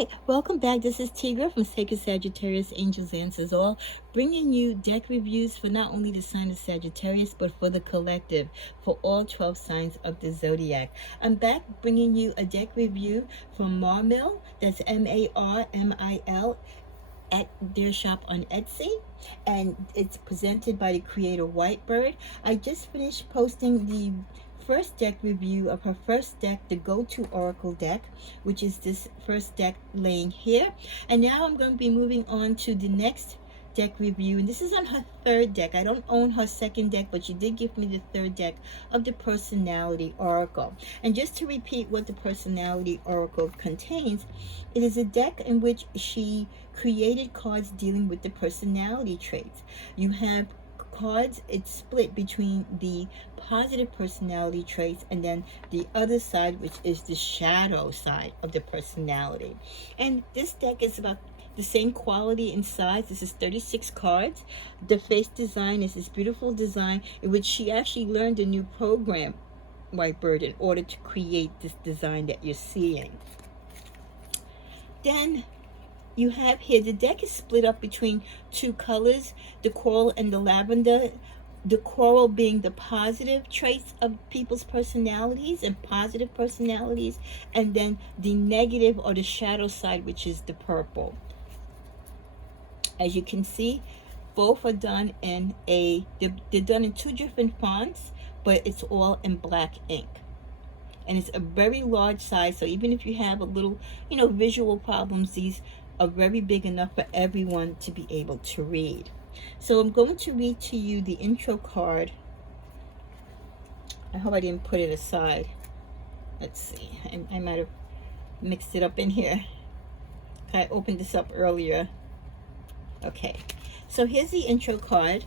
Hi, welcome back. This is Tigra from Sacred Sagittarius Angels Answers All, bringing you deck reviews for not only the sign of Sagittarius, but for the collective, for all 12 signs of the zodiac. I'm back bringing you a deck review from MARmil, that's MARMIL, at their shop on Etsy, and it's presented by the creator Whitebird. I just finished posting the first deck review of her first deck, the go-to oracle deck, which is this first deck laying here, and now I'm going to be moving on to the next deck review, and this is on her third deck. I don't own her second deck, but she did give me the third deck of the personality oracle. And just to repeat what the personality oracle contains, it is a deck in which she created cards dealing with the personality traits. You have cards, it's split between the positive personality traits and then the other side, which is the shadow side of the personality. And this deck is about the same quality and size. This is 36 cards. The face design is this beautiful design in which she actually learned a new program, Whitebird, in order to create this design that you're seeing. Then you have here, the deck is split up between two colors, the coral and the lavender. The coral being the positive traits of people's personalities and positive personalities, and then the negative or the shadow side, which is the purple. As you can see, both are done in they're done in two different fonts, but it's all in black ink. And it's a very large size, so even if you have a little, visual problems, these are very big enough for everyone to be able to read. So I'm going to read to you the intro card. I hope I didn't put it aside. Let's see, I might have mixed it up in here. I opened this up earlier. Okay, so here's the intro card.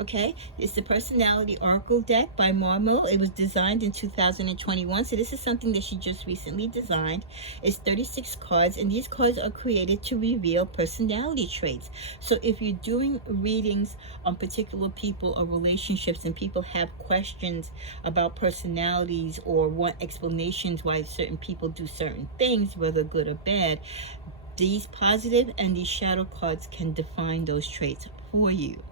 Okay, it's the Personality Oracle deck by MARmil. It was designed in 2021, so this is something that she just recently designed. It's 36 cards, and these cards are created to reveal personality traits. So if you're doing readings on particular people or relationships, and people have questions about personalities or want explanations why certain people do certain things, whether good or bad, these positive and these shadow cards can define those traits for you.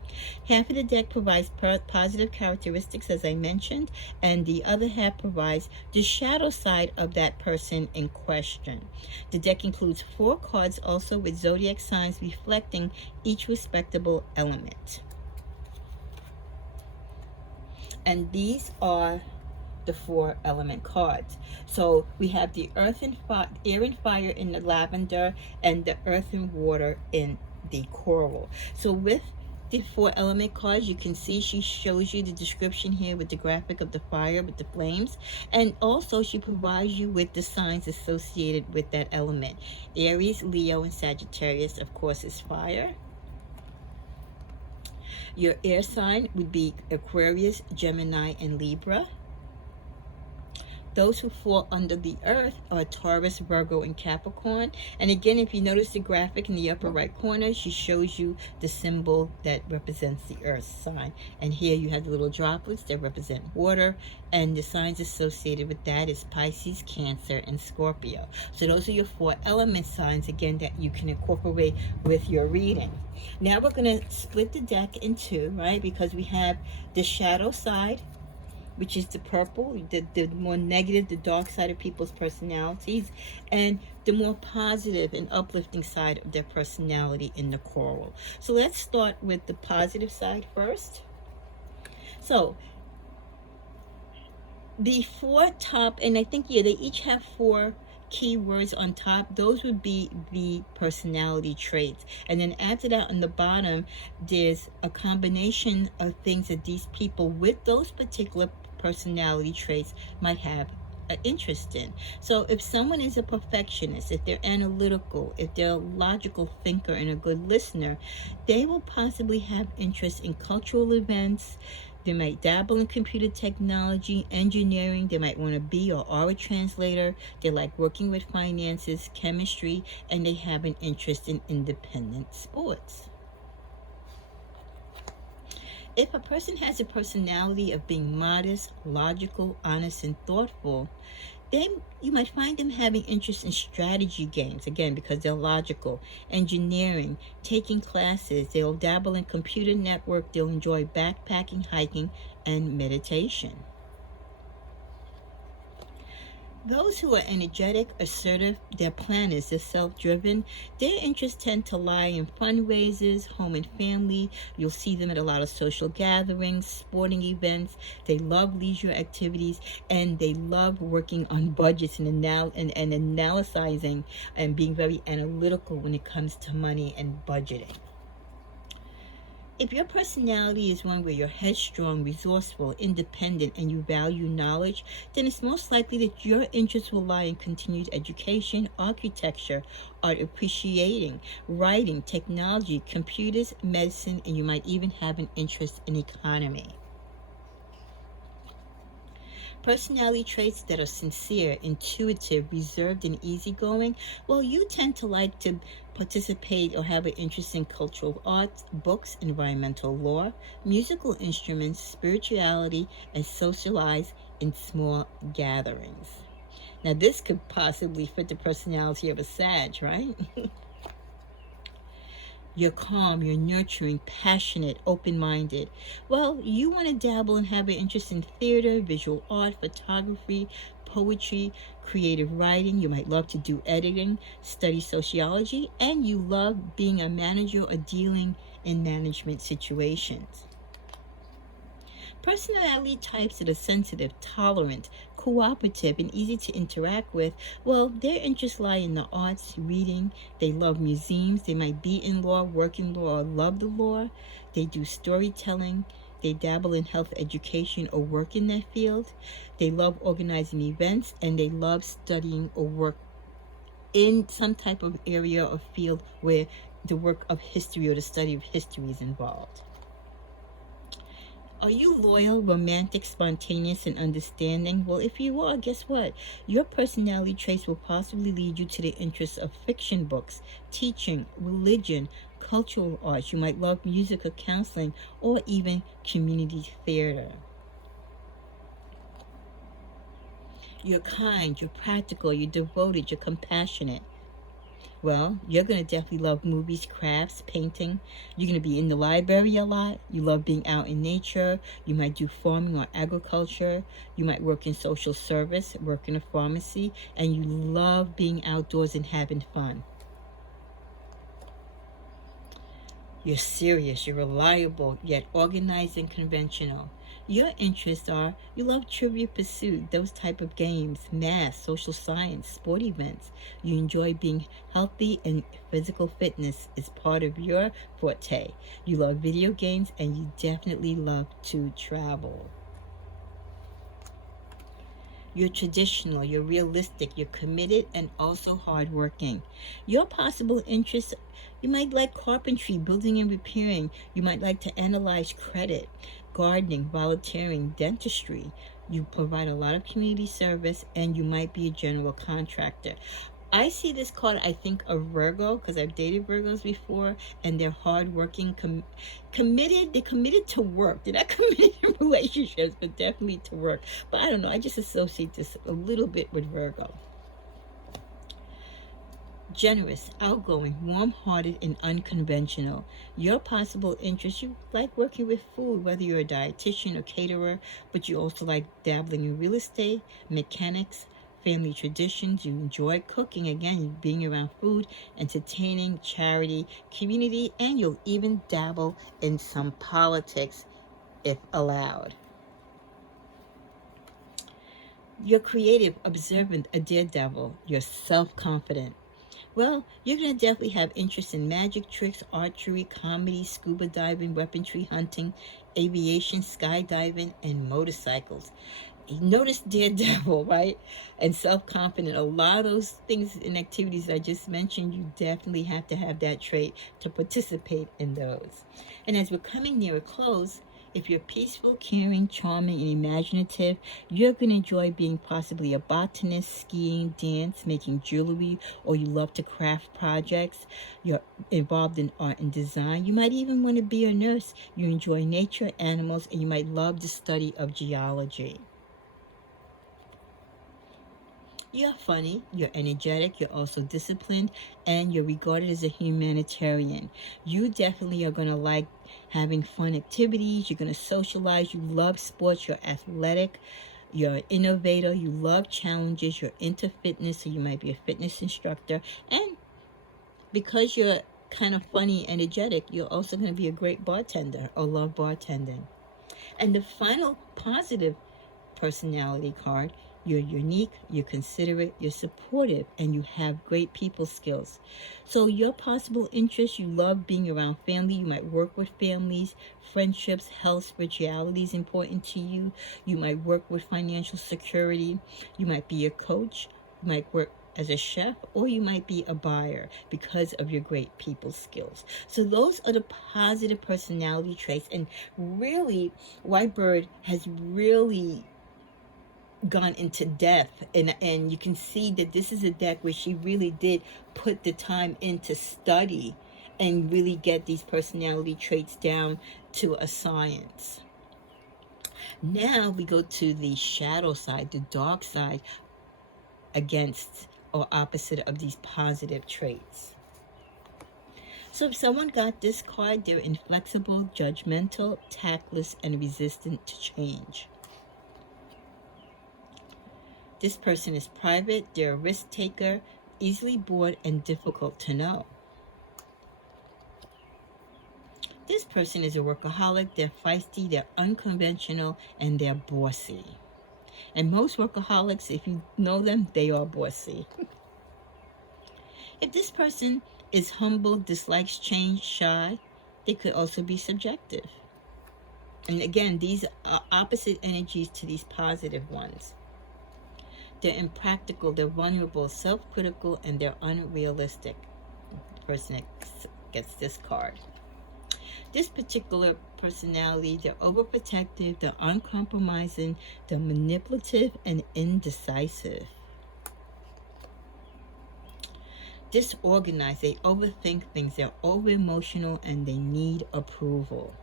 Half of the deck provides positive characteristics, as I mentioned, and the other half provides the shadow side of that person in question. The deck includes 4 cards also with zodiac signs reflecting each respectable element. And these are the 4 element cards. So we have the earth and air and fire in the lavender, and the earth and water in the coral. So with the 4 element cards, you can see she shows you the description here with the graphic of the fire with the flames, and also she provides you with the signs associated with that element. Aries, Leo, and Sagittarius, of course, is fire. Your air sign would be Aquarius, Gemini, and Libra. Those who fall under the earth are Taurus, Virgo, and Capricorn. And again, if you notice the graphic in the upper right corner, she shows you the symbol that represents the earth sign. And here you have the little droplets that represent water. And the signs associated with that is Pisces, Cancer, and Scorpio. So those are your 4 element signs, again, that you can incorporate with your reading. Now we're going to split the deck in 2, right? Because we have the shadow side, which is the purple, the more negative, the dark side of people's personalities, and the more positive and uplifting side of their personality in the coral. So let's start with the positive side first. So the 4 top, and I think, they each have 4 keywords on top. Those would be the personality traits, and then after that on the bottom there's a combination of things that these people with those particular personality traits might have an interest in. So if someone is a perfectionist, if they're analytical, if they're a logical thinker and a good listener, they will possibly have interest in cultural events. They might dabble in computer technology, engineering. They might want to be or are a translator. They like working with finances, chemistry, and they have an interest in independent sports. If a person has a personality of being modest, logical, honest, and thoughtful, You might find them having interest in strategy games, again, because they're logical, engineering, taking classes. They'll dabble in computer network. They'll enjoy backpacking, hiking, and meditation. Those who are energetic, assertive, they're planners, they're self-driven. Their interests tend to lie in fundraisers, home and family. You'll see them at a lot of social gatherings, sporting events. They love leisure activities, and they love working on budgets and analyzing and being very analytical when it comes to money and budgeting. If your personality is one where you're headstrong, resourceful, independent, and you value knowledge, then it's most likely that your interests will lie in continued education, architecture, art appreciating, writing, technology, computers, medicine, and you might even have an interest in economy. Personality traits that are sincere, intuitive, reserved, and easygoing, well, you tend to like to participate or have an interest in cultural arts, books, environmental law, musical instruments, spirituality, and socialize in small gatherings. Now, this could possibly fit the personality of a Sag, right? You're calm, you're nurturing, passionate, open-minded. Well, you want to dabble and have an interest in theater, visual art, photography, poetry, creative writing. You might love to do editing, study sociology, and you love being a manager or dealing in management situations. Personality types that are sensitive, tolerant, cooperative, and easy to interact with, well, their interests lie in the arts, reading. They love museums. They might be in law, work in law, or love the law. They do storytelling. They dabble in health education or work in that field. They love organizing events, and they love studying or work in some type of area or field where the work of history or the study of history is involved. Are you loyal, romantic, spontaneous, and understanding? Well, if you are, guess what? Your personality traits will possibly lead you to the interests of fiction books, teaching, religion, cultural arts. You might love music or counseling, or even community theater. You're kind, you're practical, you're devoted, you're compassionate. Well, you're going to definitely love movies, crafts, painting. You're going to be in the library a lot. You love being out in nature. You might do farming or agriculture. You might work in social service, work in a pharmacy, and you love being outdoors and having fun. You're serious, you're reliable, yet organized and conventional. Your interests are, you love Trivia Pursuit, those type of games, math, social science, sport events. You enjoy being healthy, and physical fitness is part of your forte. You love video games, and you definitely love to travel. You're traditional, you're realistic, you're committed, and also hardworking. Your possible interests, you might like carpentry, building and repairing. You might like to analyze credit, gardening, volunteering, dentistry. You provide a lot of community service, and you might be a general contractor. I see this card, I think, of Virgo, because I've dated Virgos before, and they're hardworking, committed. They're committed to work. They're not committed in relationships, but definitely to work. But I don't know. I just associate this a little bit with Virgo. Generous, outgoing, warm-hearted, and unconventional. Your possible interests, you like working with food, whether you're a dietitian or caterer, but you also like dabbling in real estate, mechanics, family traditions. You enjoy cooking, again, being around food, entertaining, charity, community, and you'll even dabble in some politics if allowed. You're creative, observant, a daredevil. You're self-confident. Well, you're going to definitely have interest in magic tricks, archery, comedy, scuba diving, weaponry, hunting, aviation, skydiving, and motorcycles. Notice daredevil, right? And self-confident. A lot of those things and activities I just mentioned, you definitely have to have that trait to participate in those. And as we're coming near a close, if you're peaceful, caring, charming, and imaginative, you're going to enjoy being possibly a botanist, skiing, dance, making jewelry, or you love to craft projects. You're involved in art and design. You might even want to be a nurse. You enjoy nature, animals, and you might love the study of geology. You're funny, you're energetic, you're also disciplined, and you're regarded as a humanitarian. You definitely are going to like having fun activities, you're going to socialize, you love sports, you're athletic, you're an innovator, you love challenges, you're into fitness, so you might be a fitness instructor, and because you're kind of funny, energetic, you're also going to be a great bartender or love bartending. And the final positive personality card, you're unique, you're considerate, you're supportive, and you have great people skills. So your possible interests, you love being around family, you might work with families, friendships, health, spirituality is important to you. You might work with financial security, you might be a coach, you might work as a chef, or you might be a buyer because of your great people skills. So those are the positive personality traits. And really, Whitebird has really gone into depth, and you can see that this is a deck where she really did put the time in to study and really get these personality traits down to a science. Now we go to the shadow side, the dark side, against or opposite of these positive traits. So if someone got this card, they're inflexible, judgmental, tactless, and resistant to change. This person is private, they're a risk taker, easily bored, and difficult to know. This person is a workaholic, they're feisty, they're unconventional, and they're bossy. And most workaholics, if you know them, they are bossy. If this person is humble, dislikes change, shy, they could also be subjective. And again, these are opposite energies to these positive ones. They're impractical, they're vulnerable, self-critical, and they're unrealistic. The person that gets this card. This particular personality, they're overprotective, they're uncompromising, they're manipulative, and indecisive. Disorganized, they overthink things, they're over-emotional, and they need approval.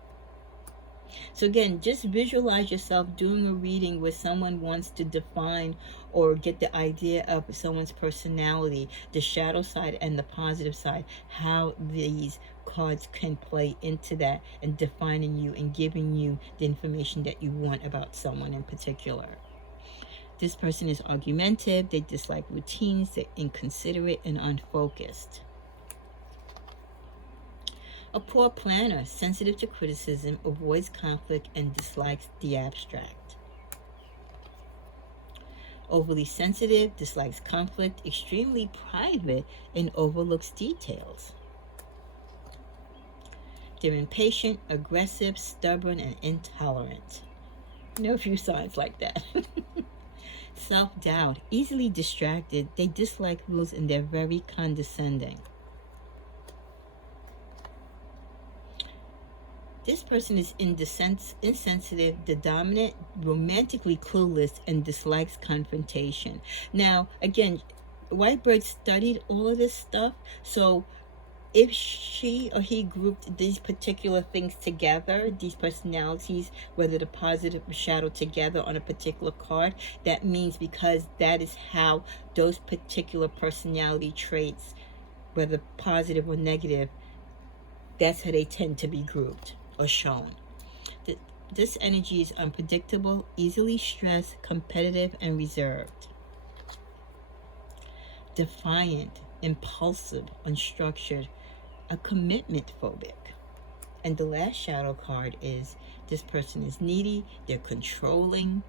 So again, just visualize yourself doing a reading where someone wants to define or get the idea of someone's personality, the shadow side and the positive side, how these cards can play into that and defining you and giving you the information that you want about someone in particular. This person is argumentative, they dislike routines, they're inconsiderate and unfocused. A poor planner, sensitive to criticism, avoids conflict, and dislikes the abstract. Overly sensitive, dislikes conflict, extremely private, and overlooks details. They're impatient, aggressive, stubborn, and intolerant. You know a few signs like that. Self-doubt, easily distracted, they dislike rules, and they're very condescending. This person is insensitive, the dominant, romantically clueless, and dislikes confrontation. Now, again, Whitebird studied all of this stuff, so if she or he grouped these particular things together, these personalities, whether the positive or shadow together on a particular card, that means because that is how those particular personality traits, whether positive or negative, that's how they tend to be grouped or shown. This energy is unpredictable, easily stressed, competitive, and reserved. Defiant, impulsive, unstructured, a commitment phobic. And the last shadow card is this person is needy, they're controlling,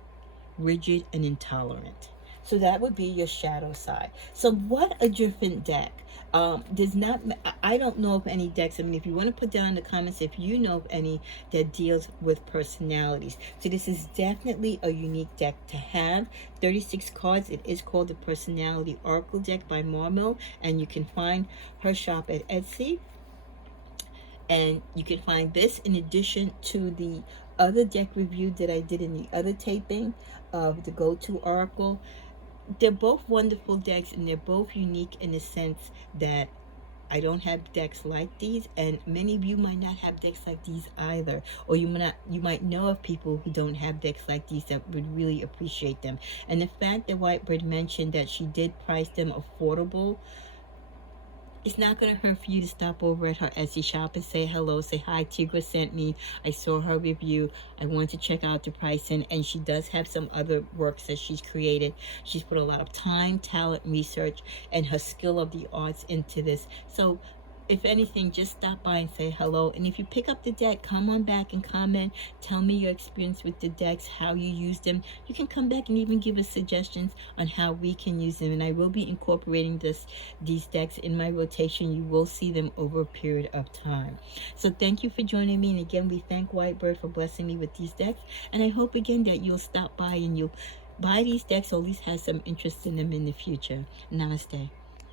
rigid, and intolerant. So that would be your shadow side. So what a different deck. I don't know of any decks. I mean, if you want to put down in the comments if you know of any that deals with personalities. So this is definitely a unique deck to have. 36 cards. It is called the Personality Oracle deck by MARmil, and you can find her shop at Etsy. And you can find this in addition to the other deck review that I did in the other taping of the Go-To Oracle. They're both wonderful decks, and they're both unique in the sense that I don't have decks like these, and many of you might not have decks like these either, or you might know of people who don't have decks like these that would really appreciate them. And the fact that Whitebird mentioned that she did price them affordable, it's not going to hurt for you to stop over at her Etsy shop and say hello, say hi, Tigra sent me, I saw her review, I want to check out the pricing. And she does have some other works that she's created. She's put a lot of time, talent, research, and her skill of the arts into this. So if anything, just stop by and say hello. And if you pick up the deck, come on back and comment. Tell me your experience with the decks, how you use them. You can come back and even give us suggestions on how we can use them. And I will be incorporating these decks in my rotation. You will see them over a period of time. So thank you for joining me. And again, we thank Whitebird for blessing me with these decks. And I hope again that you'll stop by and you'll buy these decks, or at least have some interest in them in the future. Namaste.